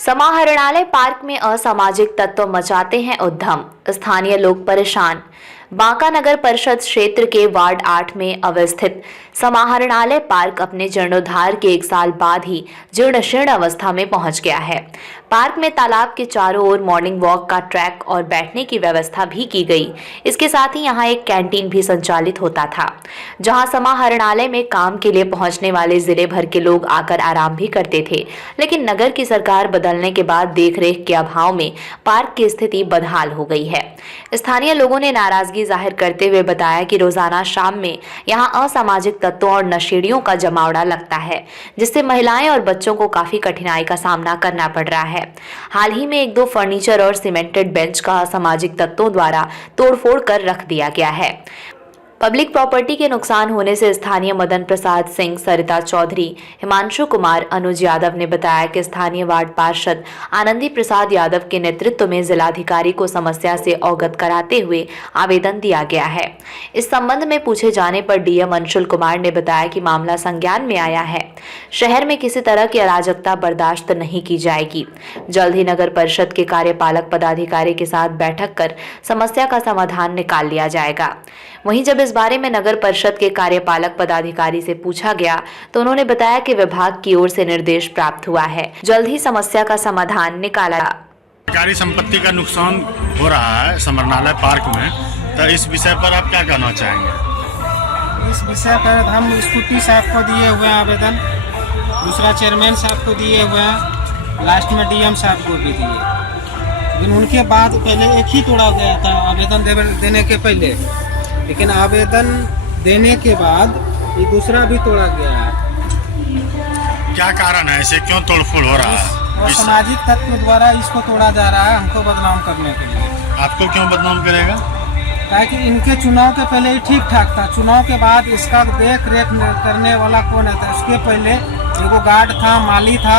समाहरणालय पार्क में असामाजिक तत्व मचाते हैं उद्यम, स्थानीय लोग परेशान। बांका नगर परिषद क्षेत्र के वार्ड 8 में अवस्थित समाहरणालय पार्क अपने जीर्णोद्धार के 1 साल बाद ही जीर्ण शीर्ण अवस्था में पहुंच गया है। पार्क में तालाब के चारों ओर मॉर्निंग वॉक का ट्रैक और बैठने की व्यवस्था भी की गई। इसके साथ ही यहां एक कैंटीन भी संचालित होता था, जहां समाहरणालय में काम के लिए पहुंचने वाले जिले भर के लोग आकर आराम भी करते थे। लेकिन नगर की सरकार बदलने के बाद देखरेख के अभाव में पार्क की स्थिति बदहाल हो गई है। स्थानीय लोगों ने नाराजगी जाहिर करते हुए बताया कि रोजाना शाम में यहां असामाजिक तत्वों और नशेड़ियों का जमावड़ा लगता है, जिससे महिलाएं और बच्चों को काफी कठिनाई का सामना करना पड़ रहा है। हाल ही में 1-2 फर्नीचर और सीमेंटेड बेंच का असामाजिक तत्वों द्वारा तोड़फोड़ कर रख दिया गया है। पब्लिक प्रॉपर्टी के नुकसान होने से स्थानीय मदन प्रसाद सिंह, सरिता चौधरी, हिमांशु कुमार, अनुज यादव ने बताया कि स्थानीय वार्ड पार्षद आनंदी प्रसाद यादव के नेतृत्व में जिलाधिकारी को समस्या से अवगत कराते हुए आवेदन दिया गया है। इस संबंध में पूछे जाने पर डीएम अंशुल कुमार ने बताया कि मामला संज्ञान में आया है। शहर में किसी तरह की अराजकता बर्दाश्त नहीं की जाएगी। जल्द ही नगर परिषद के कार्यपालक पदाधिकारी के साथ बैठक कर समस्या का समाधान निकाल लिया जाएगा। वहीं जब इस बारे में नगर परिषद के कार्यपालक पदाधिकारी से पूछा गया तो उन्होंने बताया कि विभाग की ओर से निर्देश प्राप्त हुआ है, जल्द ही समस्या का समाधान निकाला। सरकारी संपत्ति का नुकसान हो रहा है समाहरणालय पार्क में, तो इस विषय पर आप क्या कहना चाहेंगे? इस विषय पर हम स्कूटी साहब को दिए हुए हैं आवेदन, दूसरा चेयरमैन साहब को दिए हुए हैं, लास्ट में डीएम साहब को भी दिए। लेकिन उनके बाद पहले एक ही तोड़ा गया था आवेदन देने के पहले, लेकिन आवेदन देने के बाद ये दूसरा भी तोड़ा गया है। क्या कारण है, इसे क्यों तोड़फोड़ हो रहा है? और सामाजिक तत्व द्वारा इसको तोड़ा जा रहा है हमको बदनाम करने के लिए। आपको क्यों बदनाम करेगा? ताकि इनके चुनाव के पहले ही ठीक ठाक था, चुनाव के बाद इसका देख रेख करने वाला कौन है? उसके पहले एगो गार्ड था, माली था,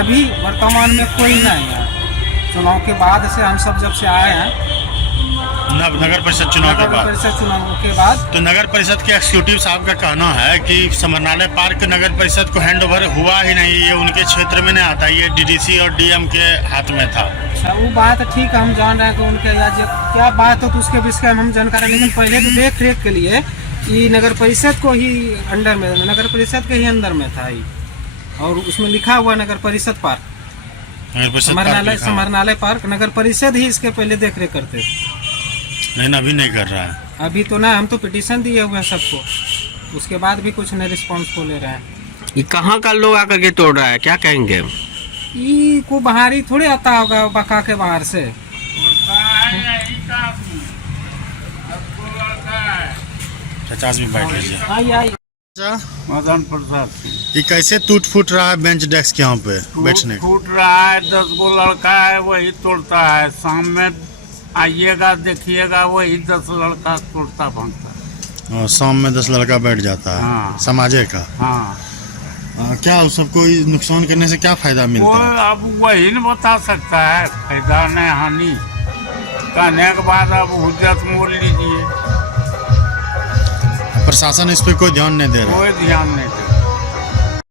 अभी वर्तमान में कोई नहीं है। चुनाव के बाद से हम सब जब से आए हैं नगर परिषद चुनाव के बाद तो नगर परिषद के एग्जीक्यूटिव साहब का कहना है कि समाहरणालय पार्क नगर परिषद को हैंड ओवर हुआ ही नहीं, ये उनके क्षेत्र में नहीं आता, ये डीडीसी और डीएम के हाथ में था। अच्छा, वो बात ठीक है, हम जान रहे हैं कि उनके क्या बात हो तो उसके विषय में हम जानकारी, लेकिन पहले तो देख रेख के लिए ये नगर परिषद को ही अंडर में, नगर परिषद के ही अंदर में था ही, और उसमें लिखा हुआ नगर परिषद पार्क, समाहरणालय पार्क नगर परिषद ही इसके पहले देख रेख करते थे। लेकिन अभी नहीं कर रहा है। अभी तो ना, हम तो पिटीशन दिए हुए हैं सबको, उसके बाद भी कुछ नहीं रिस्पांस को ले रहे हैं। ये कहाँ का लोग आकर के तोड़ रहा है, क्या कहेंगे? ये को बाहरी थोड़े आता होगा, बका के बाहर से। पचास में बैठ लीजिए। मदन प्रसाद, ये कैसे टूट फूट रहा है बेंच डेस्क यहाँ पे बैठने? फूट रहा है, 10 गो लड़का है वही तोड़ता है। शाम में आइएगा देखिएगा, वही 10 लड़का तोड़ता भागता। और शाम में 10 लड़का बैठ जाता है। हाँ। समाजे का। हाँ। क्या सबको नुकसान करने से क्या फायदा मिलता है? अब वही न बता सकता है, फायदा नहीं हानि। कहने के बाद अब हुज्जत मोल लीजिए। प्रशासन इस पे कोई ध्यान नहीं दे रहा? कोई ध्यान नहीं दे रहा।